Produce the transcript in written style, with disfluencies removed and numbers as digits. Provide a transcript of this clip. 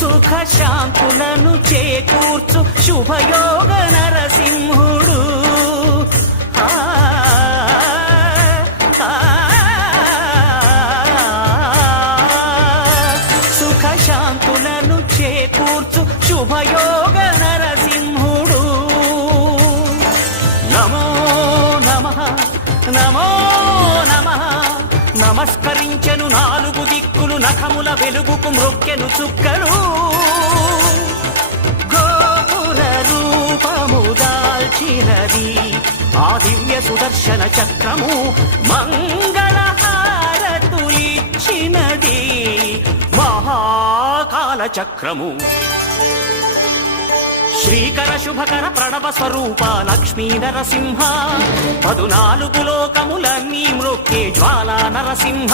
సుఖ శాంతులను చేకూర్చు శుభయోగ నరసింహుడు. సుఖ శాంతులను చేకూర్చు శుభయోగ నరసింహుడు. నమో నమః నమో నమః. నమస్కరించెను నాలుగు దిక్కులు, నఖముల వెలుగుకు మ్రొక్కెను చుక్కలు. గోపుర రూపము దాల్చినది ఆ దివ్య సుదర్శన చక్రము, మంగళహారతులిచ్చినది మహాకాల చక్రము. శ్రీకర శుభకర ప్రణవ స్వరూప లక్ష్మీ నరసింహ, 14 లోకములన్నీ మ్రొక్కే జ్వాలా నరసింహ.